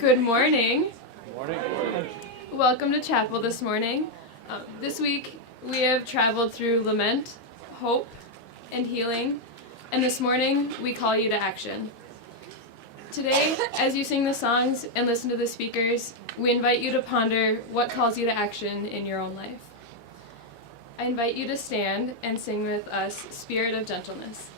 Good morning. Morning. Welcome to chapel this morning. This week we have traveled through lament, hope, and healing, and this morning we call you to action. Today, as you sing the songs and listen to the speakers, we invite you to ponder what calls you to action in your own life. I invite you to stand and sing with us, Spirit of Gentleness.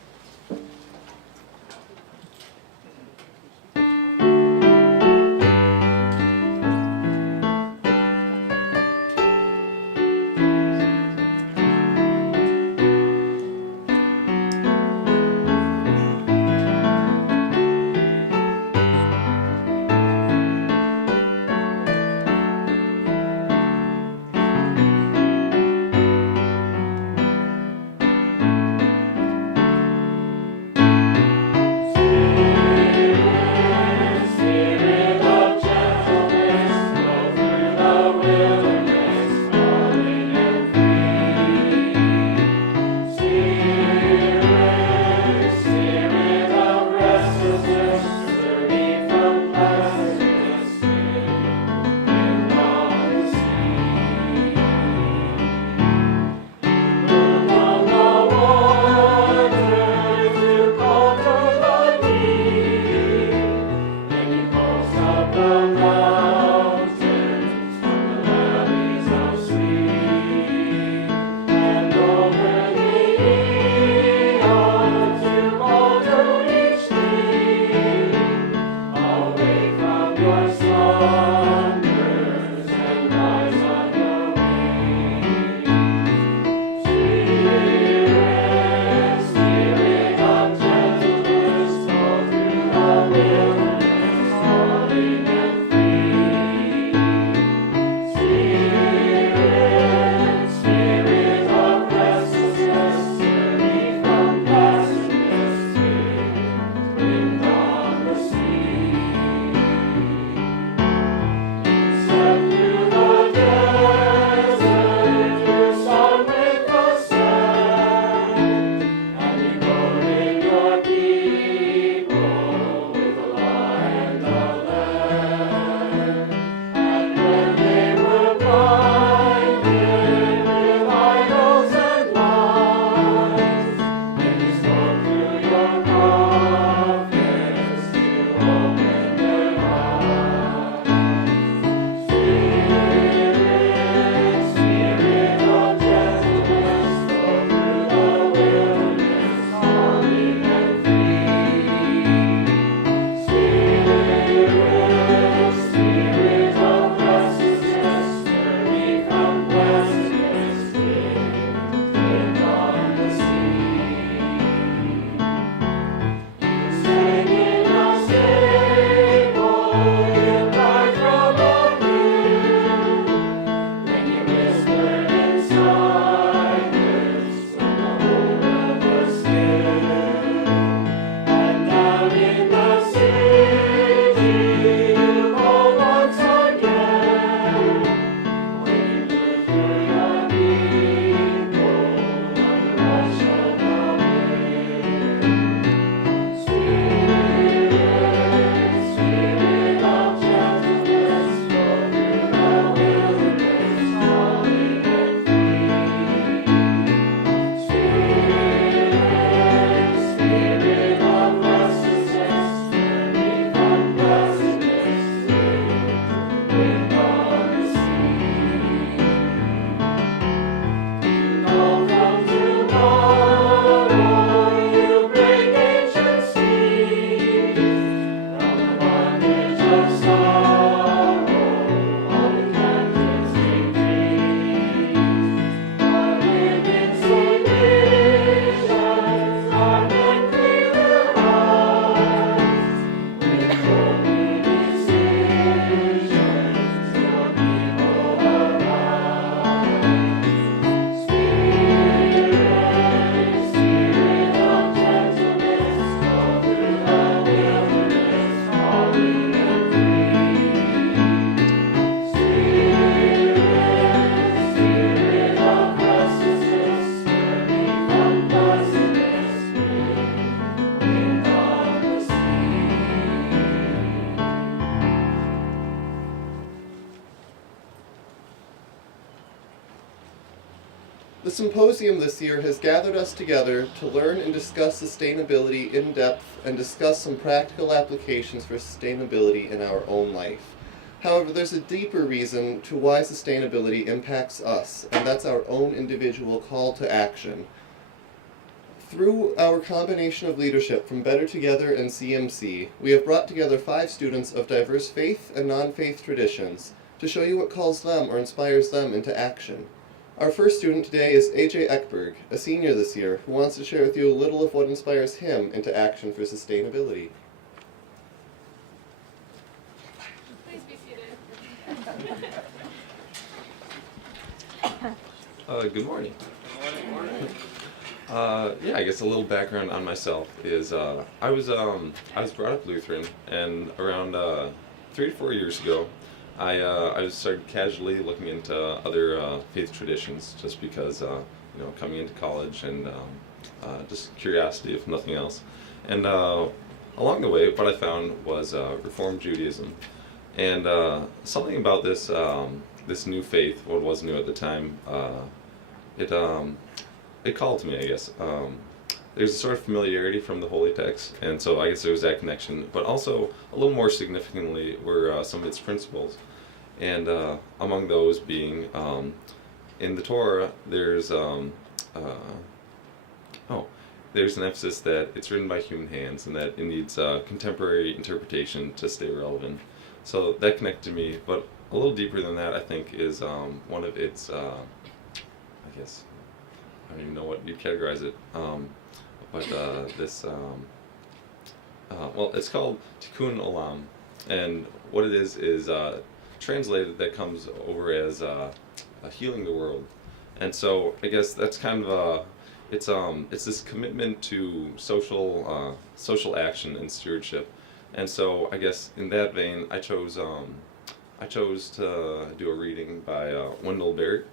The Symposium this year has gathered us together to learn and discuss sustainability in depth and discuss some practical applications for sustainability in our own life. However, there's a deeper reason to why sustainability impacts us, and that's our own individual call to action. Through our combination of leadership from Better Together and CMC, we have brought together 5 students of diverse faith and non-faith traditions to show you what calls them or inspires them into action. Our first student today is AJ Eckberg, a senior this year, who wants to share with you a little of what inspires him into action for sustainability. Please be seated. Good morning. I guess a little background on myself is I was brought up Lutheran, and around 3 to 4 years ago, I started casually looking into other faith traditions, just because coming into college and just curiosity, if nothing else. And along the way, what I found was Reformed Judaism, and something about this this new faith, what was new at the time, it called to me, I guess. There's a sort of familiarity from the holy text, and so I guess there was that connection, but also a little more significantly were some of its principles. And among those being, in the Torah, there's an emphasis that it's written by human hands and that it needs contemporary interpretation to stay relevant. So that connected me, but a little deeper than that, I think, is one of its, I guess, I don't even know what you'd categorize it, it's called Tikkun Olam, and what it is translated, that comes over as healing the world. And so I guess that's kind of it's this commitment to social action and stewardship. And so I guess in that vein, I chose to do a reading by Wendell Berry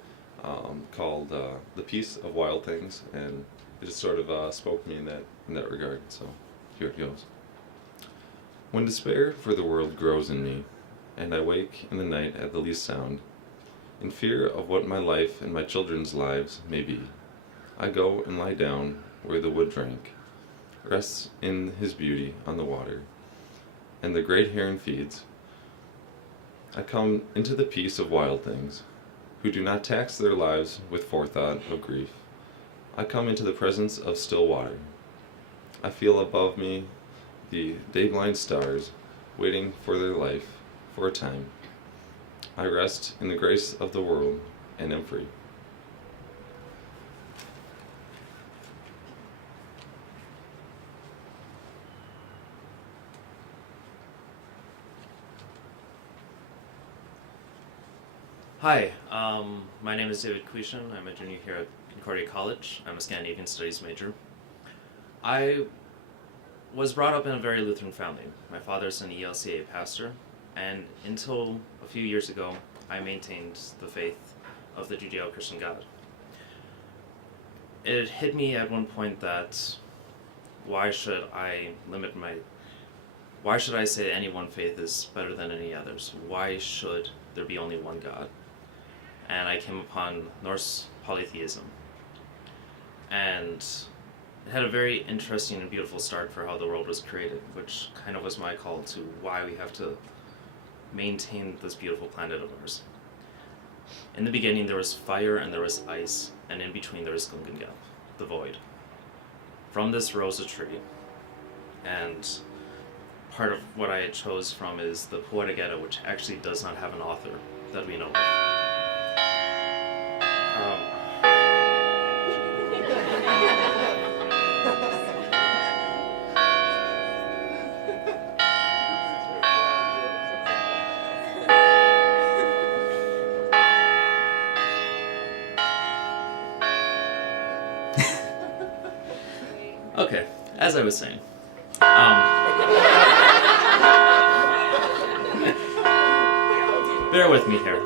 called "The Peace of Wild Things," and it just sort of spoke to me in that regard. So here it goes. When despair for the world grows in me, and I wake in the night at the least sound, in fear of what my life and my children's lives may be, I go and lie down where the wood drank, rests in his beauty on the water, and the great heron feeds. I come into the peace of wild things, who do not tax their lives with forethought of grief. I come into the presence of still water. I feel above me the day-blind stars waiting for their life for a time. I rest in the grace of the world and am free. Hi, my name is David Quishan. I'm a junior here at Concordia College. I'm a Scandinavian Studies major. I was brought up in a very Lutheran family. My father's an ELCA pastor, and until a few years ago, I maintained the faith of the Judeo-Christian God. It hit me at one point that why should I say any one faith is better than any others? Why should there be only one God? And I came upon Norse polytheism. And it had a very interesting and beautiful start for how the world was created, which kind of was my call to why we have to maintain this beautiful planet of ours. In the beginning there was fire and there was ice, and in between there was Gungan, the void. From this rose a tree, and part of what I chose from is the Poetic Edda, which actually does not have an author that we know of. Okay, as I was saying, bear with me here.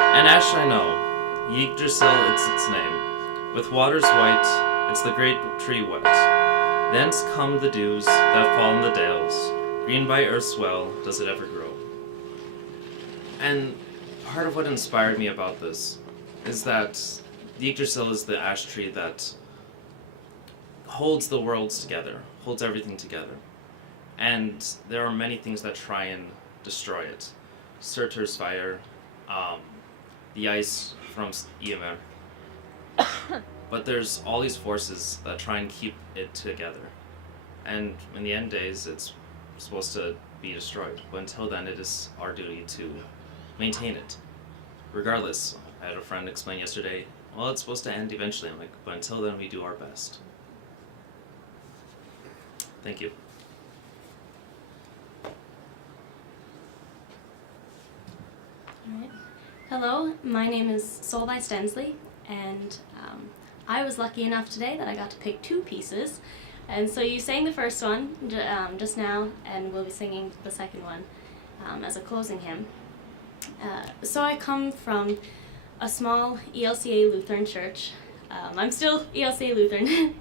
An ash I know, Yggdrasil it's its name. With waters white, it's the great tree wet. Thence come the dews that fall in the dales. Green by earth's well does it ever grow. And part of what inspired me about this is that the Yggdrasil is the ash tree that holds the worlds together, holds everything together. And there are many things that try and destroy it. Surtur's fire, the ice from Ymir. But there's all these forces that try and keep it together. And in the end days, it's supposed to be destroyed. But until then, it is our duty to maintain it. Regardless, I had a friend explain yesterday, well, it's supposed to end eventually. I'm like, but until then, we do our best. Thank you. All right. Hello, my name is Solveig Stensley, and I was lucky enough today that I got to pick two pieces. And so you sang the first one just now, and we'll be singing the second one as a closing hymn. So I come from a small ELCA Lutheran church. I'm still ELCA Lutheran,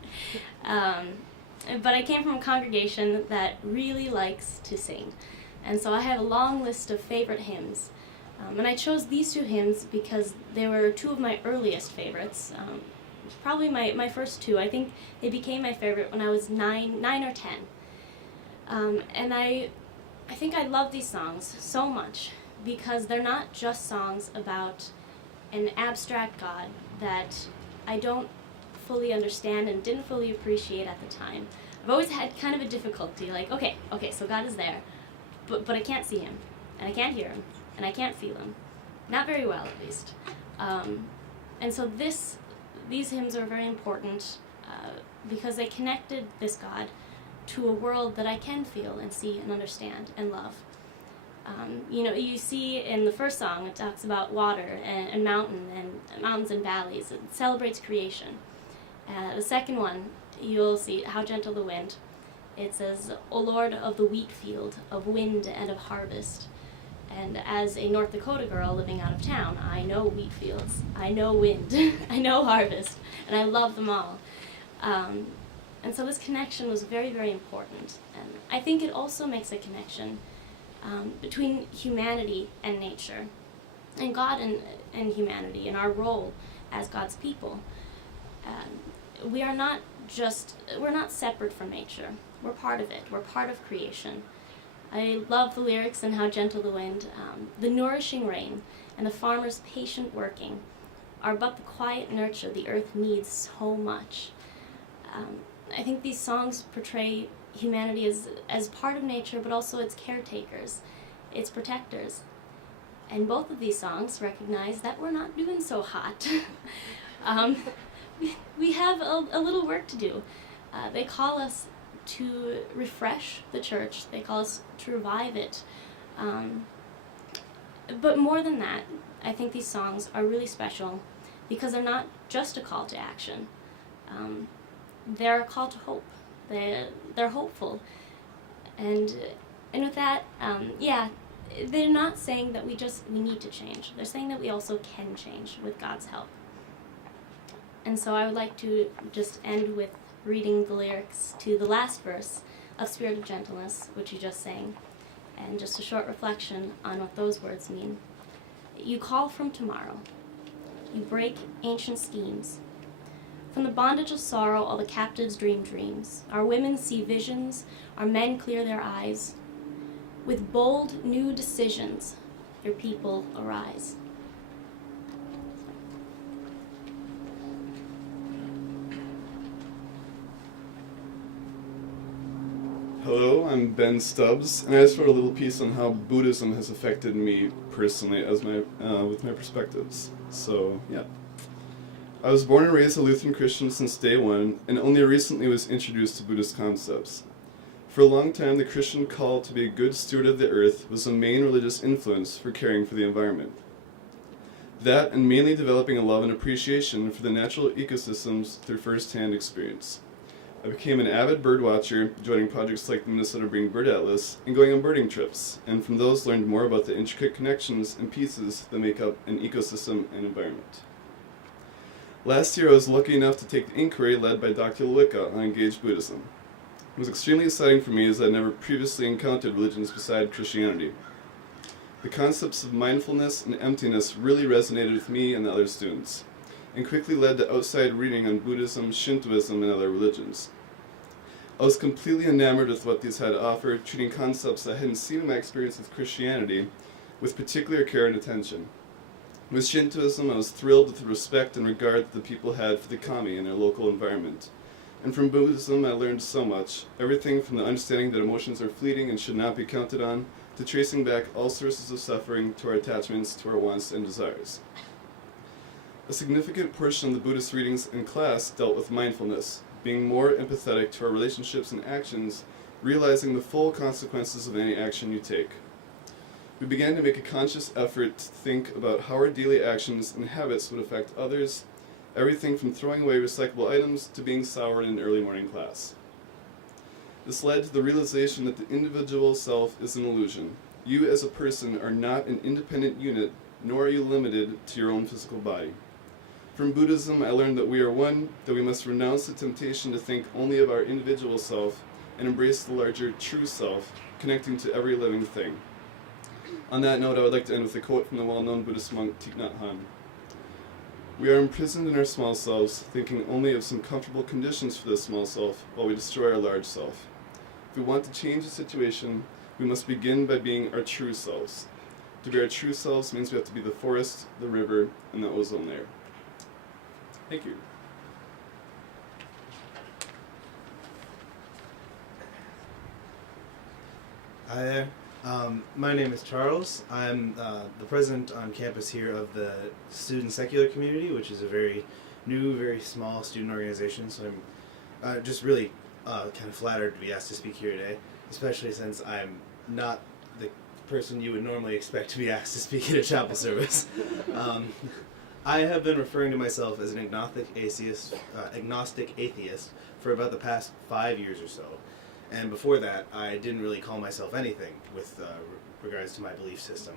but I came from a congregation that really likes to sing. And so I have a long list of favorite hymns. And I chose these two hymns because they were two of my earliest favorites. Probably my first two. I think they became my favorite when I was 9 or 10. And I think I love these songs so much because they're not just songs about an abstract God that I don't fully understand and didn't fully appreciate at the time. I've always had kind of a difficulty, like, okay, so God is there, but I can't see him, and I can't hear him, and I can't feel him. Not very well, at least. And so these hymns are very important because they connected this God to a world that I can feel and see and understand and love. You see in the first song, it talks about water and mountains and valleys. It celebrates creation. The second one, you'll see how gentle the wind. It says, O Lord of the wheat field, of wind and of harvest. And as a North Dakota girl living out of town, I know wheat fields, I know wind, I know harvest, and I love them all. And so this connection was very, very important. And I think it also makes a connection between humanity and nature, and God and humanity, and our role as God's people. We're not separate from nature. We're part of it. We're part of creation. I love the lyrics and how gentle the wind, the nourishing rain, and the farmer's patient working are but the quiet nurture the earth needs so much. I think these songs portray humanity as part of nature, but also its caretakers, its protectors. And both of these songs recognize that we're not doing so hot. We have a little work to do. They call us to refresh the church. They call us to revive it. But more than that, I think these songs are really special because they're not just a call to action. They're a call to hope. They're hopeful. And with that, they're not saying that we need to change. They're saying that we also can change with God's help. And so I would like to just end with reading the lyrics to the last verse of Spirit of Gentleness, which you just sang, and just a short reflection on what those words mean. You call from tomorrow. You break ancient schemes. From the bondage of sorrow, all the captives dream dreams. Our women see visions. Our men clear their eyes. With bold, new decisions, your people arise. Hello, I'm Ben Stubbs, and I just wrote a little piece on how Buddhism has affected me personally as with my perspectives. So, yeah. I was born and raised a Lutheran Christian since day one, and only recently was introduced to Buddhist concepts. For a long time, the Christian call to be a good steward of the earth was the main religious influence for caring for the environment. That, and mainly developing a love and appreciation for the natural ecosystems through first-hand experience. I became an avid bird watcher, joining projects like the Minnesota Bring Bird Atlas, and going on birding trips, and from those learned more about the intricate connections and pieces that make up an ecosystem and environment. Last year I was lucky enough to take the inquiry led by Dr. Lewicka on engaged Buddhism. It was extremely exciting for me as I had never previously encountered religions beside Christianity. The concepts of mindfulness and emptiness really resonated with me and the other students, and quickly led to outside reading on Buddhism, Shintoism, and other religions. I was completely enamored with what these had to offer, treating concepts I hadn't seen in my experience with Christianity with particular care and attention. With Shintoism, I was thrilled with the respect and regard that the people had for the kami in their local environment. And from Buddhism, I learned so much, everything from the understanding that emotions are fleeting and should not be counted on, to tracing back all sources of suffering to our attachments, to our wants and desires. A significant portion of the Buddhist readings in class dealt with mindfulness, being more empathetic to our relationships and actions, realizing the full consequences of any action you take. We began to make a conscious effort to think about how our daily actions and habits would affect others, everything from throwing away recyclable items to being sour in an early morning class. This led to the realization that the individual self is an illusion. You as a person are not an independent unit, nor are you limited to your own physical body. From Buddhism, I learned that we are one, that we must renounce the temptation to think only of our individual self and embrace the larger true self, connecting to every living thing. On that note, I would like to end with a quote from the well-known Buddhist monk Thich Nhat Hanh. We are imprisoned in our small selves, thinking only of some comfortable conditions for this small self, while we destroy our large self. If we want to change the situation, we must begin by being our true selves. To be our true selves means we have to be the forest, the river, and the ozone layer. Thank you. Hi there. My name is Charles. I'm the president on campus here of the Student Secular Community, which is a very new, very small student organization. So I'm just really kind of flattered to be asked to speak here today, especially since I'm not the person you would normally expect to be asked to speak at a chapel service. I have been referring to myself as an agnostic atheist for about the past 5 years or so. And before that, I didn't really call myself anything with regards to my belief system.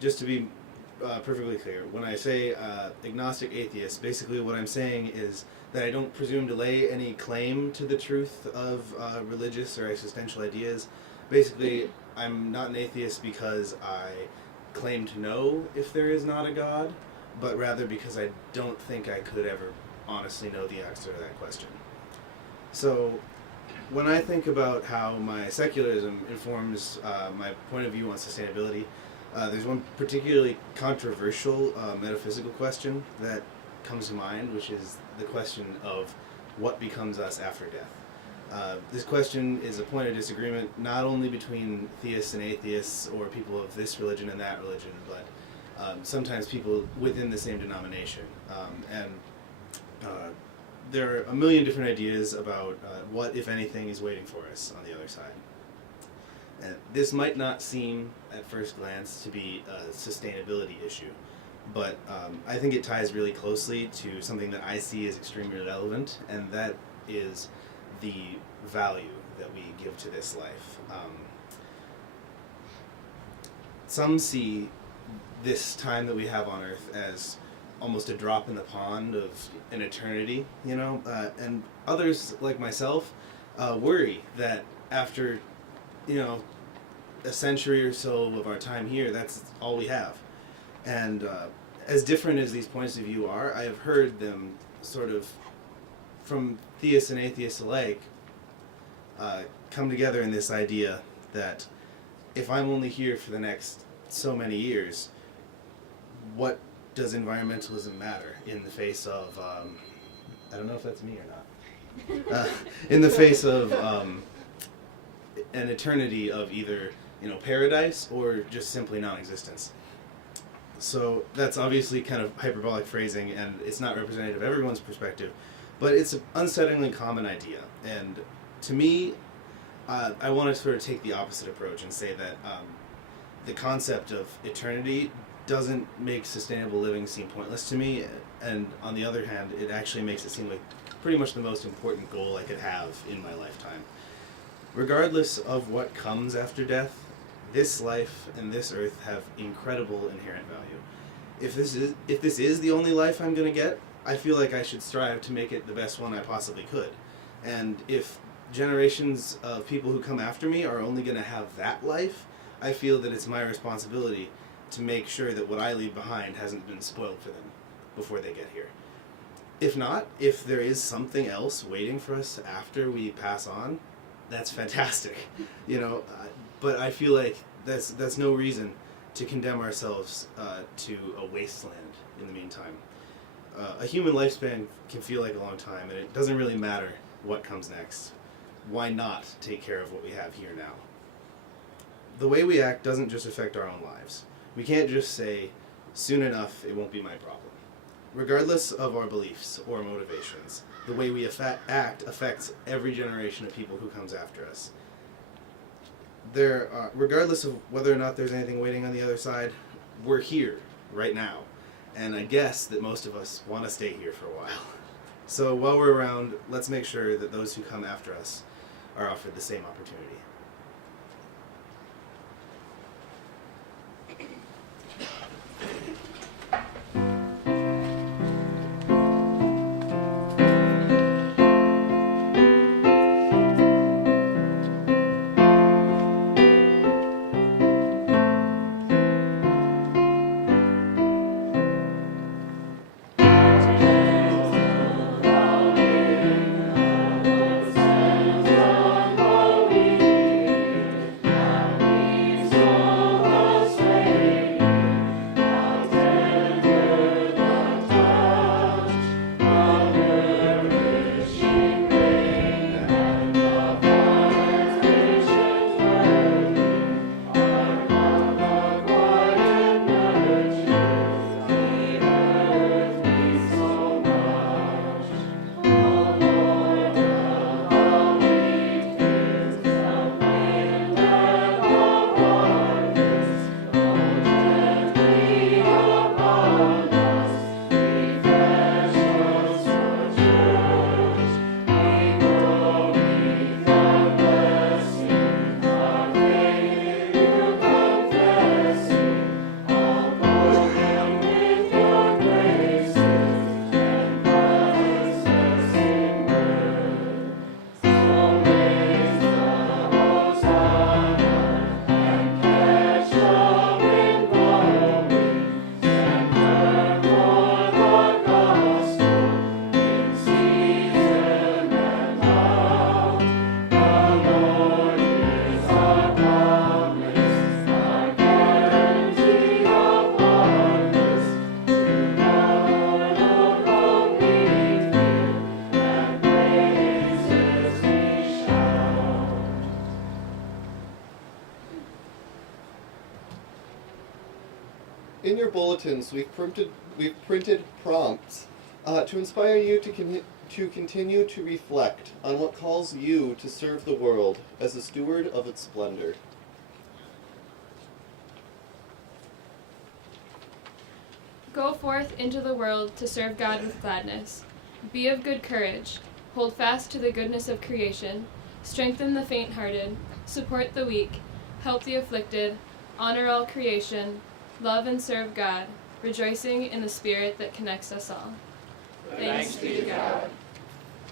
Just to be perfectly clear, when I say agnostic atheist, basically what I'm saying is that I don't presume to lay any claim to the truth of religious or existential ideas. Basically, I'm not an atheist because I claim to know if there is not a God, but rather because I don't think I could ever honestly know the answer to that question. So, when I think about how my secularism informs my point of view on sustainability, there's one particularly controversial metaphysical question that comes to mind, which is the question of what becomes us after death. This question is a point of disagreement not only between theists and atheists or people of this religion and that religion, but sometimes people within the same denomination. There are a million different ideas about what, if anything, is waiting for us on the other side. This might not seem, at first glance, to be a sustainability issue, but I think it ties really closely to something that I see as extremely relevant, and that is the value that we give to this life. Some see this time that we have on Earth as almost a drop in the pond of an eternity, you know, and others, like myself, worry that after, you know, a century or so of our time here, that's all we have. And as different as these points of view are, I have heard them sort of, from theists and atheists alike, come together in this idea that if I'm only here for the next so many years, what does environmentalism matter in the face of, I don't know if that's me or not, in the face of an eternity of either, you know, paradise or just simply non-existence. So that's obviously kind of hyperbolic phrasing, and it's not representative of everyone's perspective, but it's an unsettlingly common idea. And to me, I want to sort of take the opposite approach and say that the concept of eternity doesn't make sustainable living seem pointless to me, and on the other hand, it actually makes it seem like pretty much the most important goal I could have in my lifetime. Regardless of what comes after death, this life and this earth have incredible inherent value. If this is the only life I'm going to get, I feel like I should strive to make it the best one I possibly could. And if generations of people who come after me are only going to have that life, I feel that it's my responsibility to make sure that what I leave behind hasn't been spoiled for them before they get here. If not, if there is something else waiting for us after we pass on, that's fantastic, but I feel like that's no reason to condemn ourselves to a wasteland in the meantime. A human lifespan can feel like a long time, and it doesn't really matter what comes next. Why not take care of what we have here now? The way we act doesn't just affect our own lives. We can't just say, soon enough, it won't be my problem. Regardless of our beliefs or motivations, the way we act affects every generation of people who comes after us. Regardless of whether or not there's anything waiting on the other side, we're here right now. And I guess that most of us want to stay here for a while. So while we're around, let's make sure that those who come after us are offered the same opportunity. In your bulletins, we've printed prompts to inspire you to continue to reflect on what calls you to serve the world as a steward of its splendor. Go forth into the world to serve God with gladness. Be of good courage. Hold fast to the goodness of creation. Strengthen the faint-hearted. Support the weak. Help the afflicted. Honor all creation. Love and serve God, rejoicing in the spirit that connects us all. Thanks be to God.